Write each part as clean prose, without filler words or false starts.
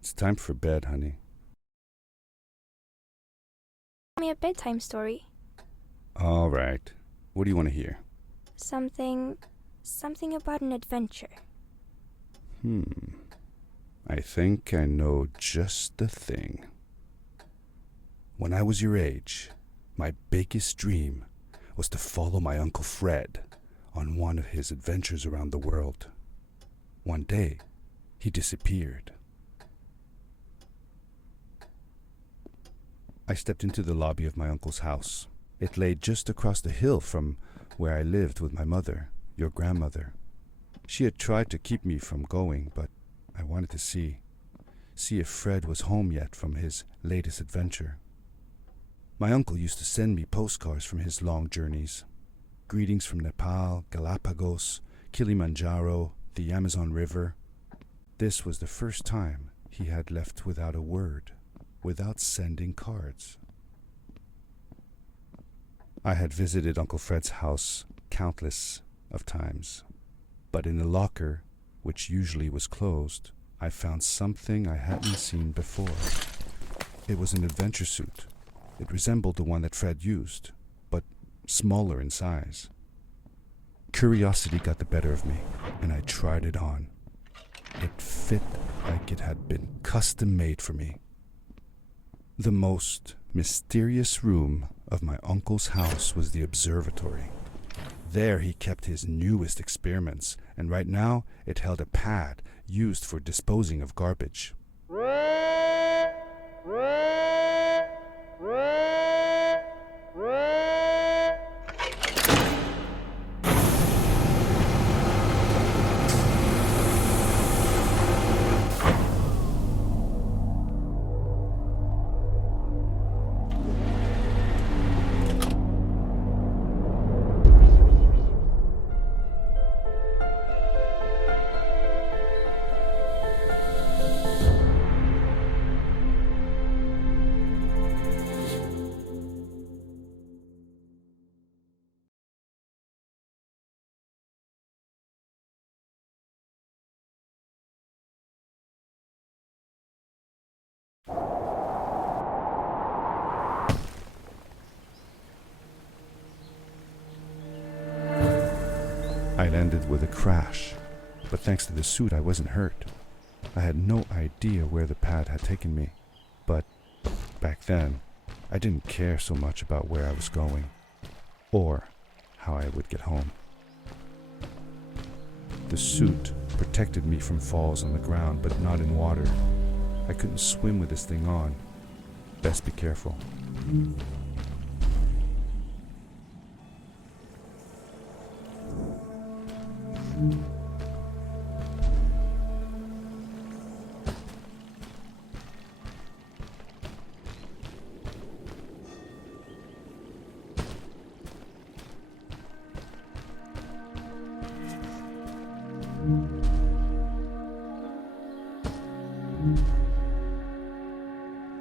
It's time for bed, honey. Tell me a bedtime story. All right. What do you want to hear? Something about an adventure. I think I know just the thing. When I was your age, my biggest dream was to follow my Uncle Fred on one of his adventures around the world. One day, he disappeared. I stepped into the lobby of my uncle's house. It lay just across the hill from where I lived with my mother, your grandmother. She had tried to keep me from going, but I wanted to see if Fred was home yet from his latest adventure. My uncle used to send me postcards from his long journeys. Greetings from Nepal, Galapagos, Kilimanjaro, the Amazon River. This was the first time he had left without a word, without sending cards. I had visited Uncle Fred's house countless of times, but in a locker, which usually was closed, I found something I hadn't seen before. It was an adventure suit. It resembled the one that Fred used, but smaller in size. Curiosity got the better of me, and I tried it on. It fit like it had been custom made for me. The most mysterious room of my uncle's house was the observatory. There he kept his newest experiments, and right now it held a pad used for disposing of garbage. I landed with a crash, but thanks to the suit I wasn't hurt. I had no idea where the pad had taken me, but back then I didn't care so much about where I was going, or how I would get home. The suit protected me from falls on the ground, but not in water. I couldn't swim with this thing on. Best be careful.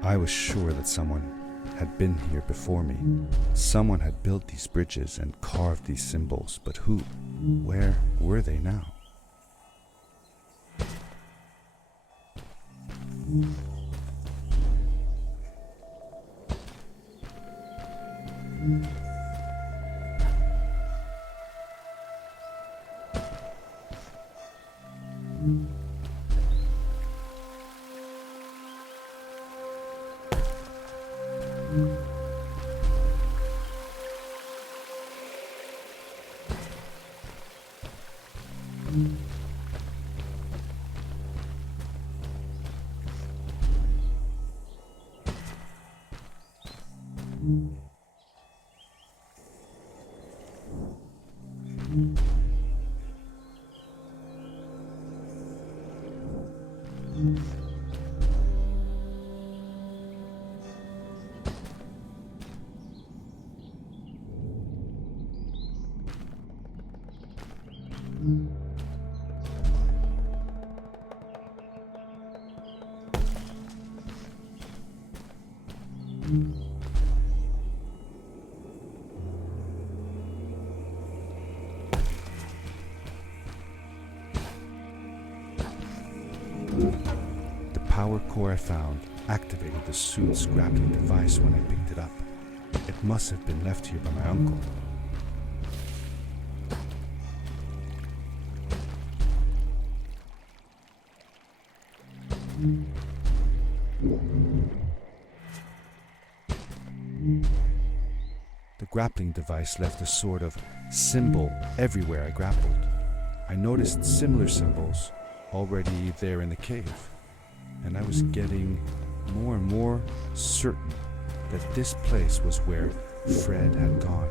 I was sure that someone had been here before me. Someone had built these bridges and carved these symbols, but who? Where were they now? power core I found activated the suit's grappling device when I picked it up. It must have been left here by my uncle. The grappling device left a sort of symbol everywhere I grappled. I noticed similar symbols already there in the cave, and I was getting more and more certain that this place was where Fred had gone.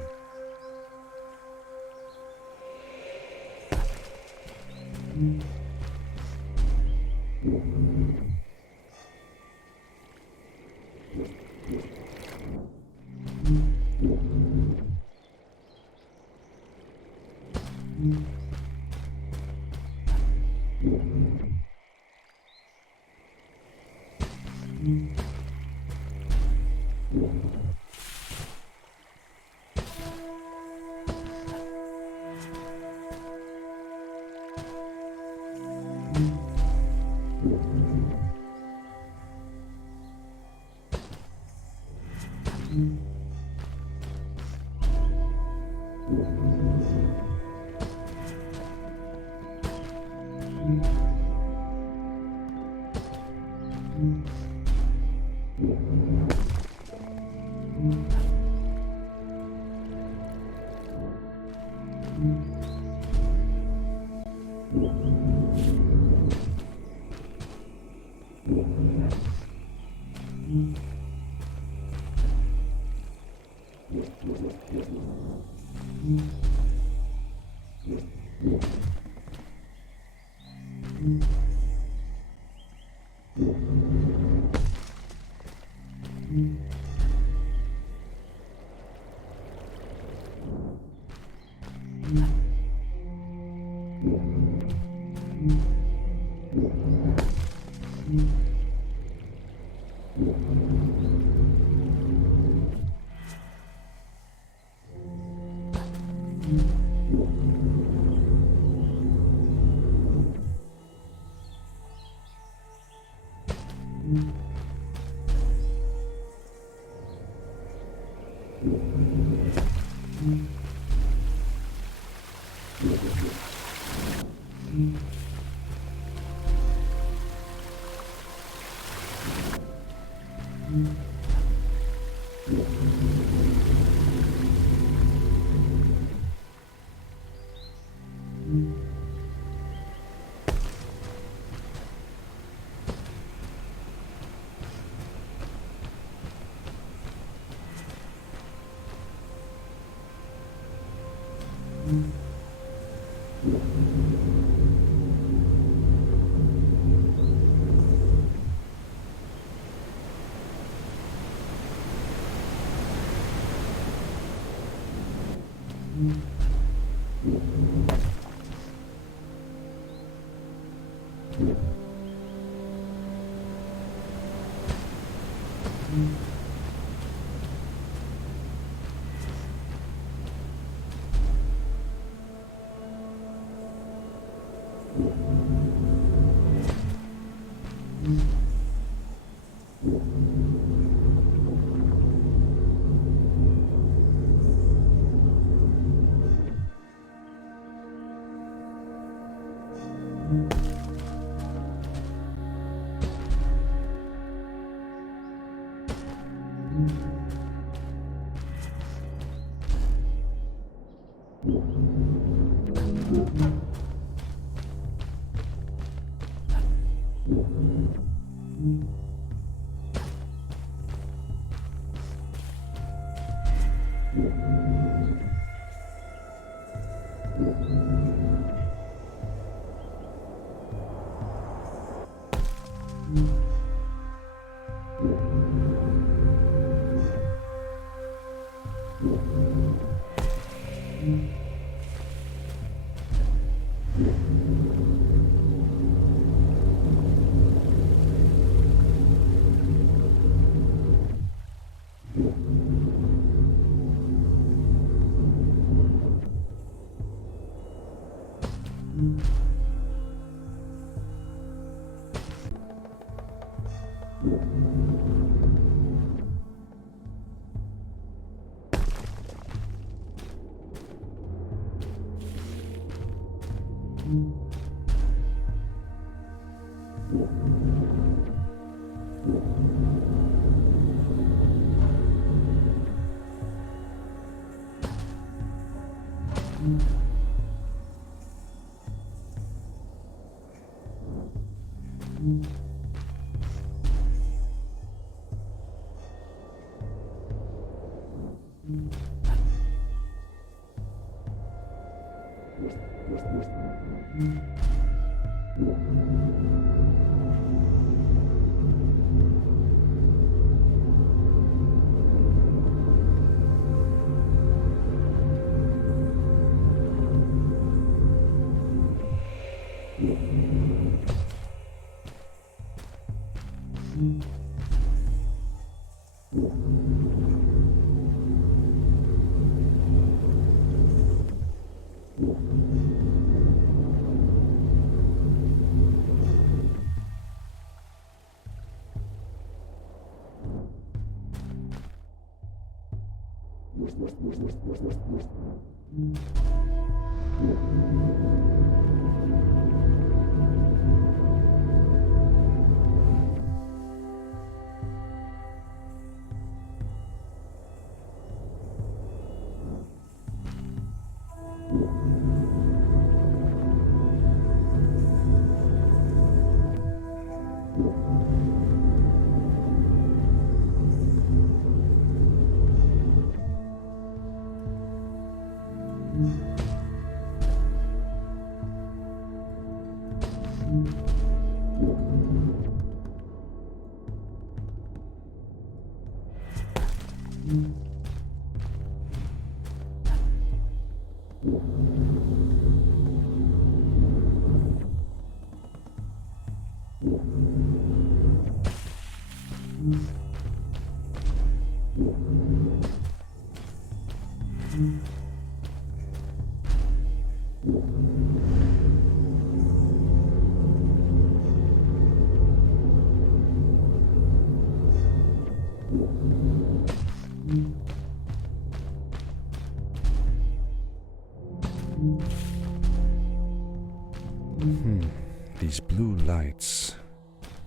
These blue lights.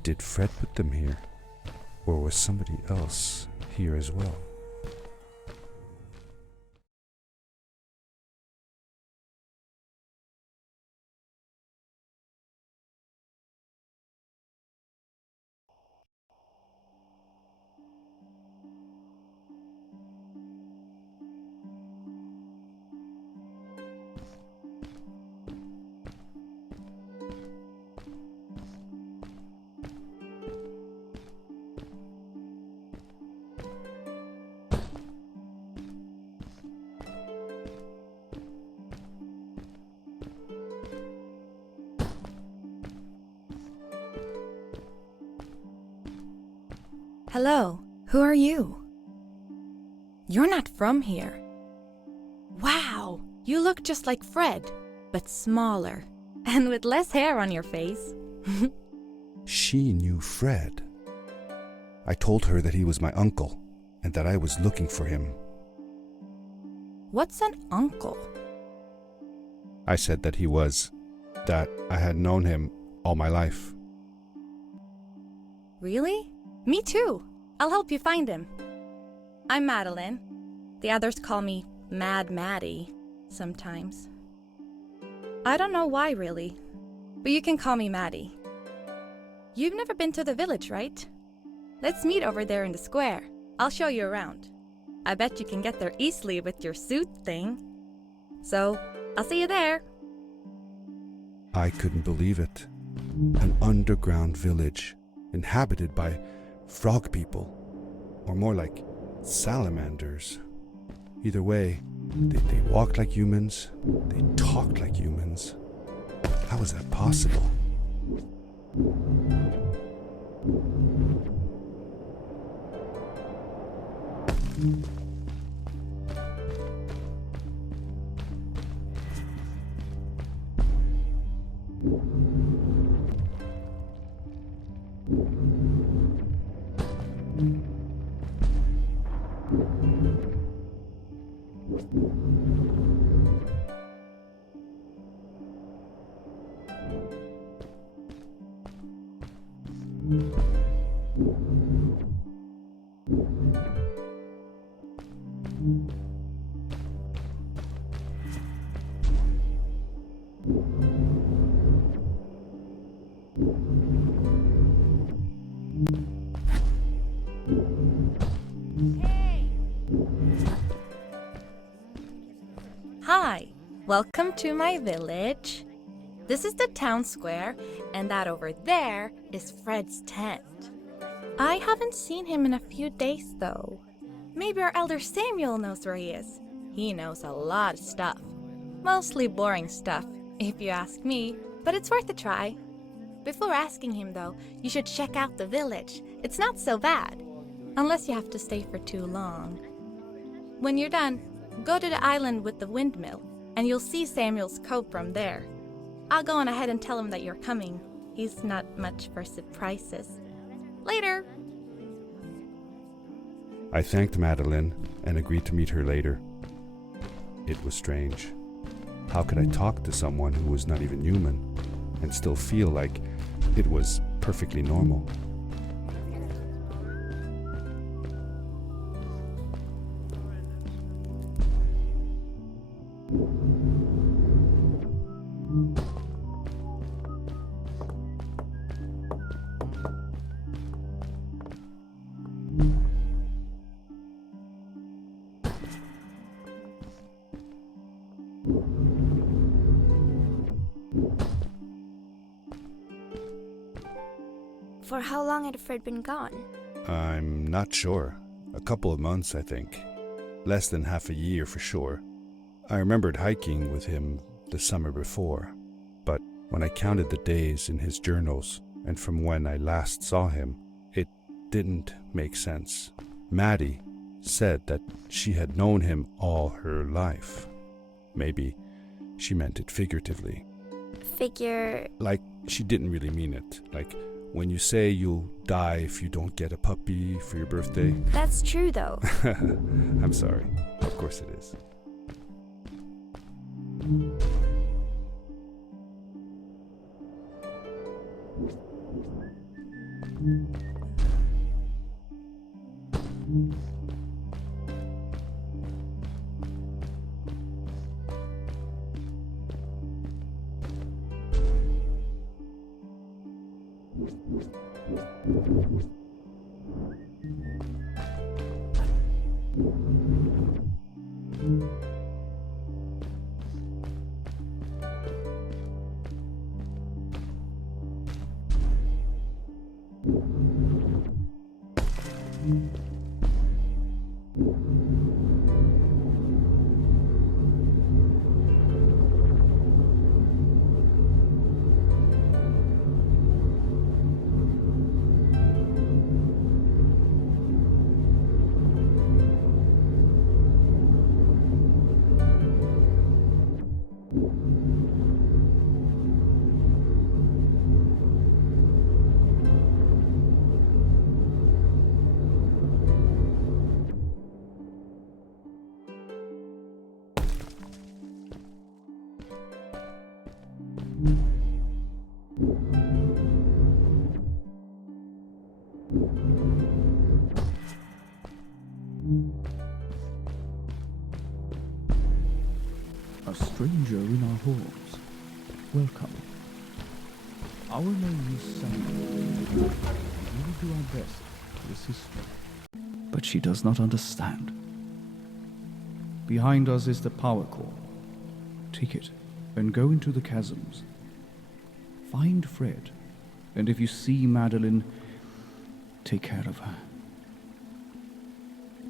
Did Fred put them here? Or was somebody else here as well? Hello, who are you? You're not from here. Wow, you look just like Fred, but smaller, and with less hair on your face. She knew Fred. I told her that he was my uncle, and that I was looking for him. What's an uncle? I said that that I had known him all my life. Really? Me too. I'll help you find him. I'm Madeline. The others call me Mad Maddie sometimes. I don't know why really, but you can call me Maddie. You've never been to the village, right? Let's meet over there in the square. I'll show you around. I bet you can get there easily with your suit thing. So, I'll see you there. I couldn't believe it. An underground village inhabited by frog people, or more like salamanders. Either way, they walked like humans, they talked like humans. How is that possible? Hi, welcome to my village. This is the town square, and that over there is Fred's tent. I haven't seen him in a few days, though. Maybe our elder Samuel knows where he is. He knows a lot of stuff. Mostly boring stuff, if you ask me, but it's worth a try. Before asking him, though, you should check out the village. It's not so bad, unless you have to stay for too long. When you're done, go to the island with the windmill, and you'll see Samuel's cove from there. I'll go on ahead and tell him that you're coming. He's not much for surprises. Later! I thanked Madeline and agreed to meet her later. It was strange. How could I talk to someone who was not even human and still feel like it was perfectly normal? For how long had Fred been gone? I'm not sure. A couple of months, I think. Less than half a year for sure. I remembered hiking with him the summer before, but when I counted the days in his journals and from when I last saw him, it didn't make sense. Maddie said that she had known him all her life. Maybe she meant it figuratively. Like she didn't really mean it. Like when you say you'll die if you don't get a puppy for your birthday. That's true, though. I'm sorry. Of course it is. A stranger in our halls. Welcome. Our name is Samuel. We will do our best to assist her. But she does not understand. Behind us is the power core. Take it and go into the chasms. Find Fred, and if you see Madeline, take care of her.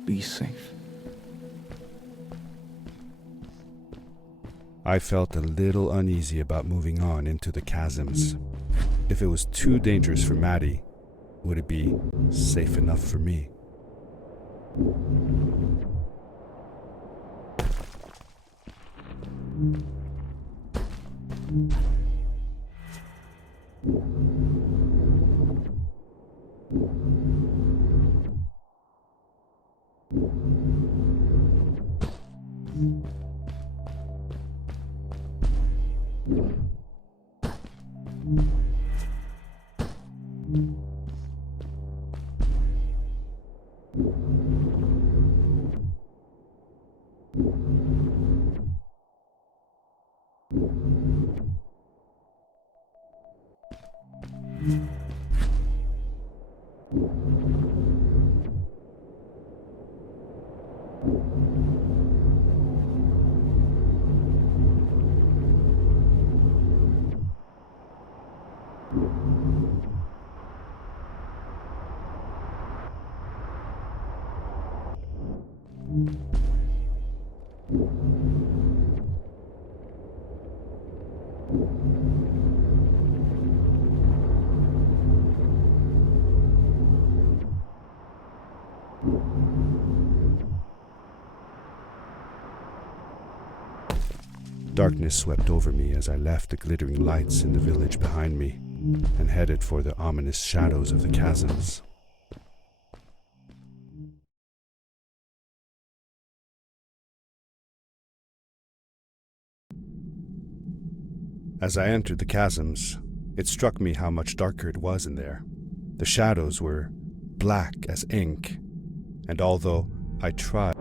Be safe. I felt a little uneasy about moving on into the chasms. If it was too dangerous for Maddie, would it be safe enough for me? Darkness swept over me as I left the glittering lights in the village behind me and headed for the ominous shadows of the chasms. As I entered the chasms, it struck me how much darker it was in there. The shadows were black as ink, and although I tried